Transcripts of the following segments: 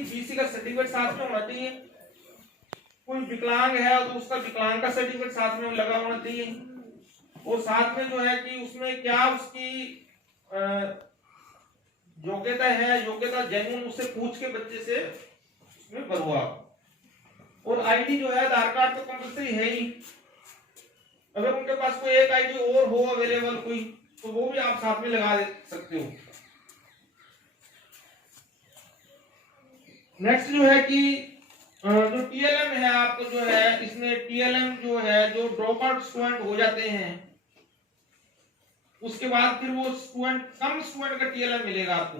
कि बीसी का सर्टिफिकेट साथ में होना चाहिए, कोई विकलांग है तो उसका विकलांग का सर्टिफिकेट साथ में लगा होना चाहिए, और साथ में जो है कि उसमें क्या उसकी योग्यता है, योग्यता जेन्युइन उससे पूछ के बच्चे से उसमें भरो आप। और आईडी जो है आधार कार्ड तो कंपल्सरी है ही, अगर उनके पास कोई एक आईडी और हो अवेलेबल कोई तो वो भी आप साथ में लगा दे सकते हो। नेक्स्ट जो है कि जो टीएलएम है आपको जो है, इसमें टीएलएम जो है जो ड्रॉप आउट स्टूडेंट हो जाते हैं उसके बाद फिर वो स्टूडेंट कम स्टूडेंट का टीएलएम मिलेगा आपको।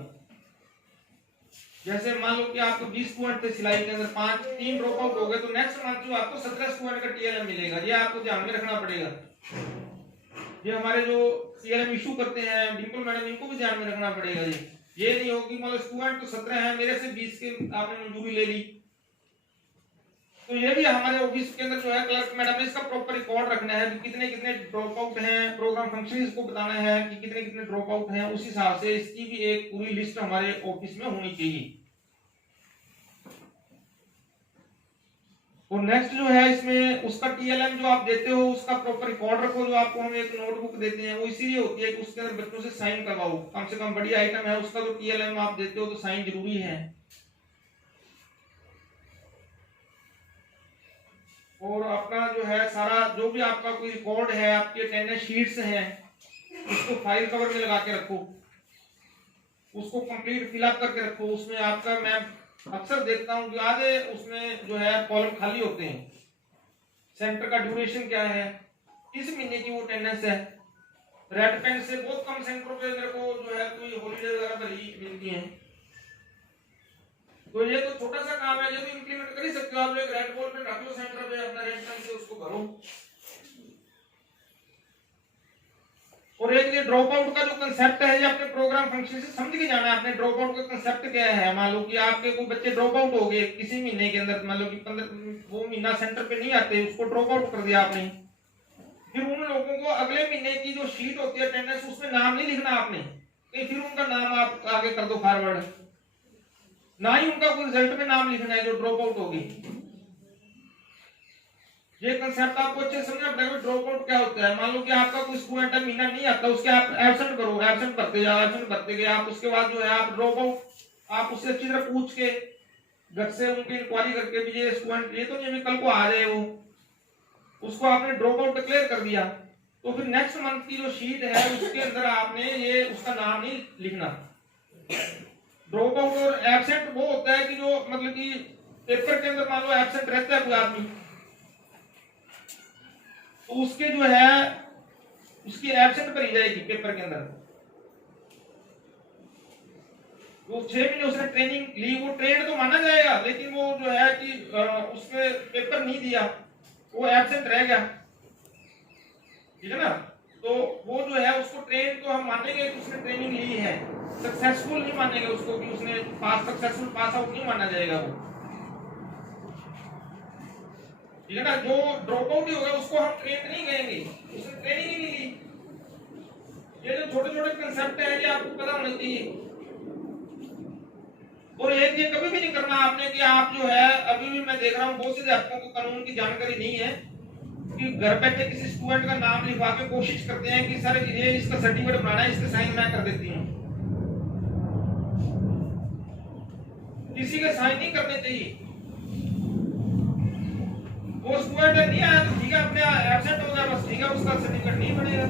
जैसे मान लो कि आपको 20 स्टूडेंट थे सिलाई के अंदर, 3 ड्रॉप आउट हो गए तो नेक्स्ट मंथ जो आपको 17 स्टूडेंट का टीएलएम मिलेगा। ये आपको ध्यान में रखना पड़ेगा। ये हमारे जो टीएलएम इशू करते हैं डिंपल मैडम, इनको भी ध्यान में रखना पड़ेगा। ये नहीं हो कि मतलब स्टूडेंट तो 17 है, मेरे से 20 के आपने मंजूरी ले ली, तो ये भी हमारे ऑफिस के अंदर जो है क्लर्क मैडम ने इसका प्रॉपर रिकॉर्ड रखना है कि कितने कितने ड्रॉप आउट हैं, प्रोग्राम फंक्शंस को बताना है कि कितने कितने ड्रॉप आउट हैं, उस हिसाब से इसकी भी एक पूरी लिस्ट हमारे ऑफिस में होनी चाहिए। और नेक्स्ट जो है इसमें उसका टीएलएम जो आप देते हो उसका प्रॉपर रिकॉर्ड रखो। जो आपको हम एक नोटबुक देते हैं वो इसीलिए होती है कि उसके अंदर बच्चों से साइन करवाओ, कम से कम बड़ी आइटम है उसका जो टीएलएम आप देते हो तो साइन जरूरी है। और अपना जो है सारा जो भी आपका कोई रिकॉर्ड है, आपके अटेंडेंस शीट्स हैं, उसको फाइल कवर में लगा के रखो, उसको कंप्लीट फिलअप करके रखो। उसमें आपका मैं अक्सर देखता हूं कि आधे उसमें जो है कॉलम खाली होते हैं। सेंटर का ड्यूरेशन क्या है, किस महीने की वो अटेंडेंस है, रेड पेन से बहुत कम सेंटरों पे मेरे को जो है कोई हॉलीडे वगैरह भरी मिलती है। तो ये तो छोटा सा काम है, ये तो इंप्लीमेंट कर ही सकते हो आप। एक रेड बॉल पे रख लो सेंटर पे अपना रेड पेन से उसको भरो। और एक ये ड्रॉप आउट का जो कंसेप्ट है ये अपने प्रोग्राम फंक्शन से समझ के जाना है। आपने ड्रॉप आउट का कंसेप्ट क्या है, मान लो कि आपके कोई बच्चे ड्रॉप आउट हो गए किसी महीने के अंदर, मान लो कि 15 वो महीना सेंटर पे नहीं आते, उसको ड्रॉप आउट कर दिया आपने, फिर उन लोगों को अगले महीने की जो शीट होती है अटेंडेंस उसमें नाम नहीं लिखना आपने, कि फिर उनका नाम आप आगे कर दो फॉरवर्ड, ना ही उनका कोई रिजल्ट में नाम लिखना है जो ड्रॉप आउट होगी। ये कंसेप्ट आपको अच्छे समझना पड़ेगा। ड्रॉप आउट क्या होता है, मान लो कि आपका कोई स्टूडेंट महीना नहीं आता, उसके आप एब्सेंट करो, एब्सेंट भरते जाओ, एब्सेंट भरते गए आप, उसके बाद जो है आप ड्रॉप आउट आप उससे अच्छी तरह पूछ के घर से उनकी इंक्वायरी करके भी ये स्टूडेंट ये तो नहीं भी कल को आ जाए वो, उसको आपने ड्रॉप आउट डिक्लेयर कर दिया, तो फिर नेक्स्ट मंथ की जो शीट है उसके अंदर आपने ये उसका नाम नहीं लिखना। ड्रॉप आउट और एब्सेंट वो होता है कि जो मतलब कि पेपर के अंदर मान लो एब्सेंट रहता है कोई आदमी, तो उसके जो है उसकी एब्सेंट भरी जाएगी पेपर के अंदर। वो 6 महीने उसने ट्रेनिंग ली, वो ट्रेंड तो माना जाएगा, लेकिन वो जो है कि उसमें पेपर नहीं दिया, वो एब्सेंट रह गया, ठीक है ना। तो वो जो है उसको ट्रेन तो हम मानेंगे कि उसने ट्रेनिंग ली है, सक्सेसफुल नहीं मानेंगे उसको कि उसने सक्सेसफुल पास आउट नहीं माना जाएगा वो, ठीक है ना। जो ड्रॉप आउट ही होगा उसको हम ट्रेन नहीं कहेंगे, उसने ट्रेनिंग ही नहीं ली। ये जो छोटे छोटे कंसेप्ट है ये आपको पता होना चाहिए। और एक ये कभी भी नहीं करना आपने कि आप जो है, अभी भी मैं देख रहा हूँ बहुत से अध्यापकों को कानून की जानकारी नहीं है कि घर बैठे किसी स्टूडेंट का नाम लिखवा के कोशिश करते हैं कि सर ये इसका सर्टिफिकेट बनाना है, इसके साइन मैं कर देती हूँ। किसी के साइन नहीं करने चाहिए। वो स्टूडेंट नहीं आया तो ठीक है, अपने एब्सेंट हो गया बस ठीक है, उसका सर्टिफिकेट नहीं बनेगा।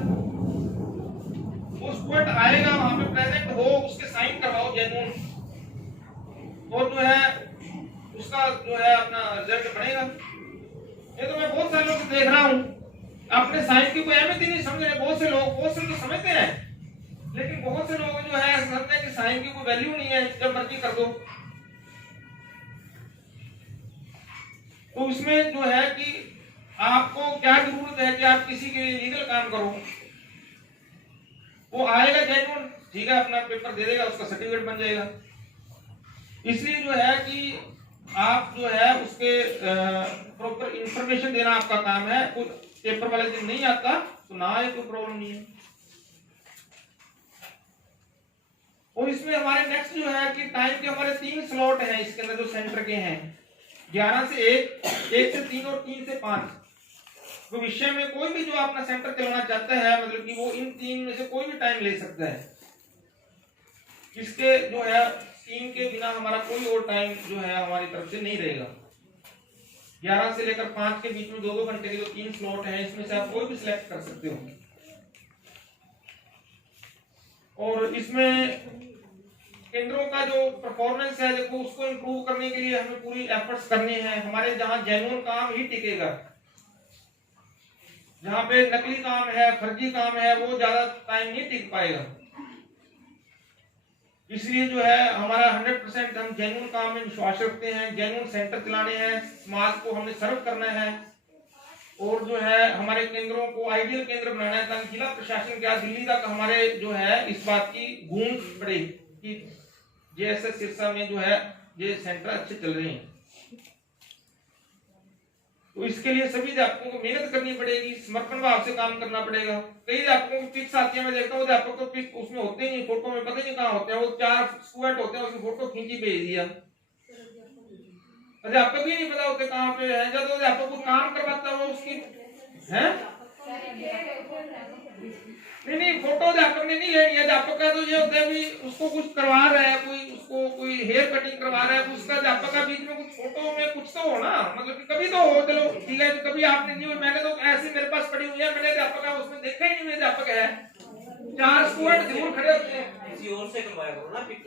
वो स्टूडेंट आएगा वहां पे प्रेजेंट हो, उसके साइन करवाओ जेन्युइन, और जो है उसका जो है अपना रिजल्ट बनेगा। ये तो मैं बहुत सारे लोग देख रहा हूँ अपने साइन की कोई अहमियत ही नहीं समझ रहे। बहुत से लोग, बहुत से तो समझते हैं, लेकिन बहुत से लोग जो है समझते हैं कि साइन की कोई वैल्यू नहीं है, जब मर्जी कर दो। तो इसमें जो है कि आपको क्या जरूरत है कि आप किसी के लिए लीगल काम करो, वो आएगा जेन्युइन, ठीक है, अपना पेपर दे देगा, उसका सर्टिफिकेट बन जाएगा। इसलिए जो है कि आप जो है उसके प्रॉपर इंफॉर्मेशन देना आपका काम है। कोई पेपर वाले दिन नहीं आता तो ना आए, कोई प्रॉब्लम नहीं है। और इसमें हमारे नेक्स्ट जो है कि टाइम के हमारे 3 स्लॉट हैं इसके अंदर जो सेंटर के हैं, 11 से 1, 1 से 3 और 3 से 5। भविष्य में कोई भी जो अपना सेंटर चलाना चाहता है मतलब कि वो इन 3 में से कोई भी टाइम ले सकता है। इसके जो है 3 के बिना हमारा कोई और टाइम जो है हमारी तरफ से नहीं रहेगा। 11 से लेकर 5 के बीच में 2-2 घंटे के जो 3 स्लॉट हैं इसमें से आप कोई भी सिलेक्ट कर सकते हो। और इसमें केंद्रों का जो परफॉर्मेंस है देखो उसको इंप्रूव करने के लिए हमें पूरी एफर्ट्स करनी है। हमारे जहां जेन्युइन काम ही टिकेगा, जहां पे नकली काम है, फर्जी काम है, वो ज्यादा टाइम नहीं टिक पाएगा। इसलिए जो है हमारा 100% हम जेन्युइन काम में विश्वास रखते हैं, जेन्युइन सेंटर चलाने हैं, समाज को हमने सर्व करना है और जो है हमारे केंद्रों को आइडियल केंद्र बनाना है ताकि जिला प्रशासन क्या दिल्ली तक हमारे जो है इस बात की गूंज पड़े कि जेएसएस सिरसा में जो है ये सेंटर अच्छे चल रहे हैं। तो इसके लिए सभी अध्यापकों को मेहनत करनी पड़ेगी, समर्पण भाव से काम करना पड़ेगा। कई अध्यापकों की पिक्स आती है, मैं देखता हूँ अध्यापक तो पिक उसमें होते ही नहीं, फोटो में पता नहीं कहाँ होते हैं, वो 4 स्टूडेंट होते हैं उसकी फोटो खींची भेज दिया। अध्यापक ही नहीं पता होते कहाँ पे है। जब अध्यापक को काम करवाता है उसकी है नहीं फोटो अध्यापक ने नहीं लेनी है। अध्यापक का तो ये होता है भी उसको कुछ करवा रहा है, कोई हेयर कटिंग करवा रहा है, उसका अध्यापक का बीच में कुछ फोटो में कुछ तो हो ना, मतलब कि कभी तो हो, चलो ठीक है, कभी आपने नहीं, मैंने तो ऐसे मेरे पास पड़ी हुई है, मैंने अध्यापक का उसमें देखा ही नहीं मेरे अध्यापक है। 4 स्टूडेंट जरूर खड़े होते हैं, किसी और से करवाया करो ना पिक,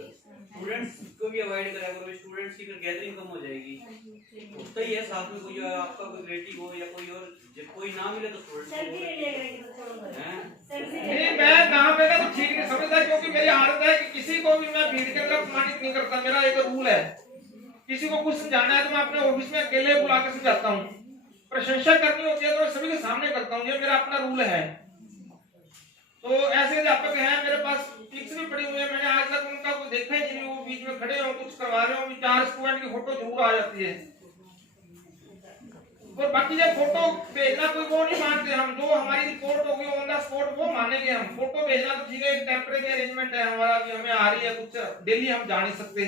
स्टूडेंट्स को भी अवॉइड करा करो, स्टूडेंट्स की फिर गैदरिंग कम हो जाएगी। होता ही है साथ में कोई आपका कोई रिलेटिव हो या कोई और, जब कोई ना मिले तो नहीं मैं कहाँ पे ना तो ठीक नहीं समझता, क्योंकि मेरी आदत है कि किसी को भी मैं भीड़ के अंदर अपमानित नहीं करता। मेरा एक रूल है, किसी को कुछ समझाना है तो मैं अपने ऑफिस में अकेले बुलाकर समझाता हूँ, प्रशंसा करनी होती है तो सभी के सामने करता हूँ, ये मेरा अपना रूल है। तो ऐसे अध्यापक हैं मेरे पास पिक्स भी पड़ी हुई है, मैंने आज तक उनका कोई देखा ही नहीं, वो बीच में खड़े हो कुछ करवा रहे हो, 4 स्टूडेंट की फोटो जरूर आ जाती है। और बाकी जब फोटो भेजना कोई वो नहीं मानते हम, जो हमारी रिपोर्ट होगी ऑन द स्पॉट वो मानेंगे हम। फोटो भेजना तो ठीक है, एक टेम्परेरी अरेंजमेंट है हमारा कि हमें आ रही है कुछ, डेली हम जा नहीं सकते,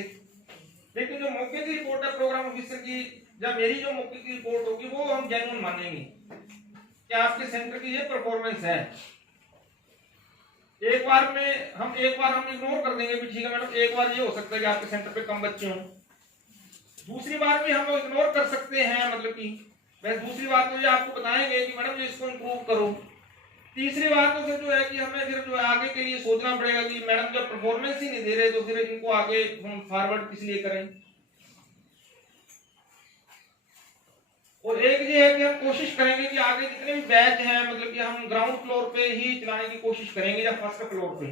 लेकिन जो मौके की रिपोर्ट है प्रोग्राम ऑफिसर की, जब मेरी जो मौके की रिपोर्ट होगी वो हम जेन्युइन मानेंगे कि आपके सेंटर की ये परफॉर्मेंस है। एक बार हम इग्नोर कर देंगे भी ठीक है मैडम, एक बार ये हो सकता है कि आपके सेंटर पे कम बच्चे हों, दूसरी बार भी हम इग्नोर कर सकते हैं, मतलब कि बस दूसरी बात तो ये आपको बताएंगे कि मैडम इसको इम्प्रूव करो। तीसरी बात तो फिर जो है कि हमें फिर जो है आगे के लिए सोचना पड़ेगा कि मैडम जब परफॉर्मेंस ही नहीं दे रहे तो फिर इनको आगे हम फॉरवर्ड किस लिए करें। और एक ये है कि हम कोशिश करेंगे कि आगे जितने भी बैच हैं मतलब कि हम ग्राउंड फ्लोर पे ही चलाने की कोशिश करेंगे या फर्स्ट फ्लोर पे,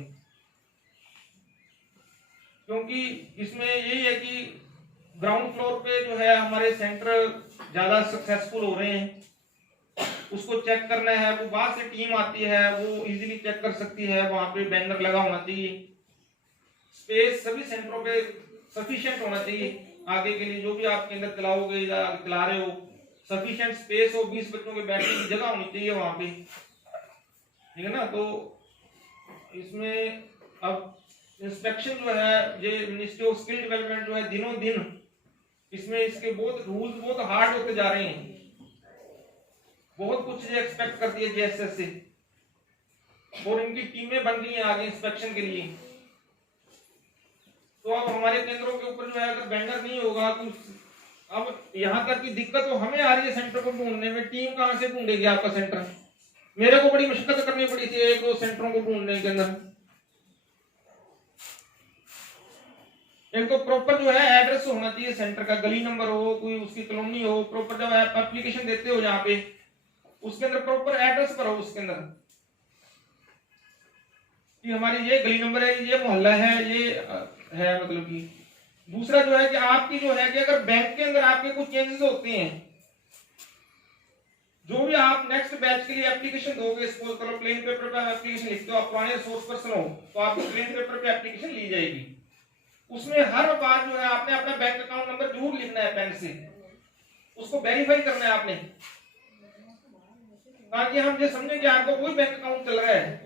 क्योंकि इसमें यही है कि ग्राउंड फ्लोर पे जो है हमारे सेंटर ज्यादा सक्सेसफुल हो रहे हैं, उसको चेक करना है, वो बाहर से टीम आती है वो इजीली चेक कर सकती है, वहां पे बैनर लगा होना चाहिए, स्पेस सभी सेंटरों पे सफिशिएंट होना चाहिए आगे के लिए, जो भी आप केंद्र चलाओगे या चला रहे हो सफिशिएंट स्पेस हो, 20 बच्चों के बैठने की जगह होनी चाहिए वहां पे, ठीक है ना। तो इसमें अब इंस्पेक्शन जो है ये मिनिस्ट्री ऑफ स्किल डेवलपमेंट जो है दिनों दिन इसमें इसके बहुत रूल्स बहुत हार्ड होते जा रहे हैं, बहुत कुछ ये एक्सपेक्ट करती है जेएसएस से, और इनकी टीमें बन गई हैं आगे इंस्पेक्शन के लिए। तो अब हमारे केंद्रों के ऊपर जो है अगर बैनर नहीं होगा तो अब यहाँ तक की दिक्कत तो हमें आ रही है सेंटर को ढूंढने में, टीम कहाँ से ढूंढेगी आपका सेंटर। मेरे को बड़ी मुश्किल करनी पड़ी थी 1-2 सेंटरों को ढूंढने के अंदर। एक तो प्रॉपर जो है एड्रेस होना चाहिए सेंटर का, गली नंबर हो, कोई उसकी कॉलोनी हो, प्रॉपर जब आप एप्लीकेशन देते हो जहाँ पे उसके अंदर प्रॉपर एड्रेस पर हो, उसके अंदर कि हमारी ये गली नंबर है, ये मोहल्ला है, ये है, मतलब कि दूसरा जो है कि आपकी जो है कि अगर बैंक के अंदर आपके कुछ चेंजेस होते हैं, जो भी आप नेक्स्ट बैच के लिए एप्लीकेशन दोगे, सपोज करो प्लेन पेपर पे आप एप्लीकेशन लिखते हो, आप पुराने सोर्स पर्सन हो तो आपकी प्लेन पेपर पे एप्लीकेशन ली जाएगी, उसमें हर बार जो है आपने अपना बैंक अकाउंट नंबर जरूर लिखना है पेन से, उसको वेरीफाई करना है आपने, ताकि हम ये समझें कि आपका कोई बैंक अकाउंट चल रहा है।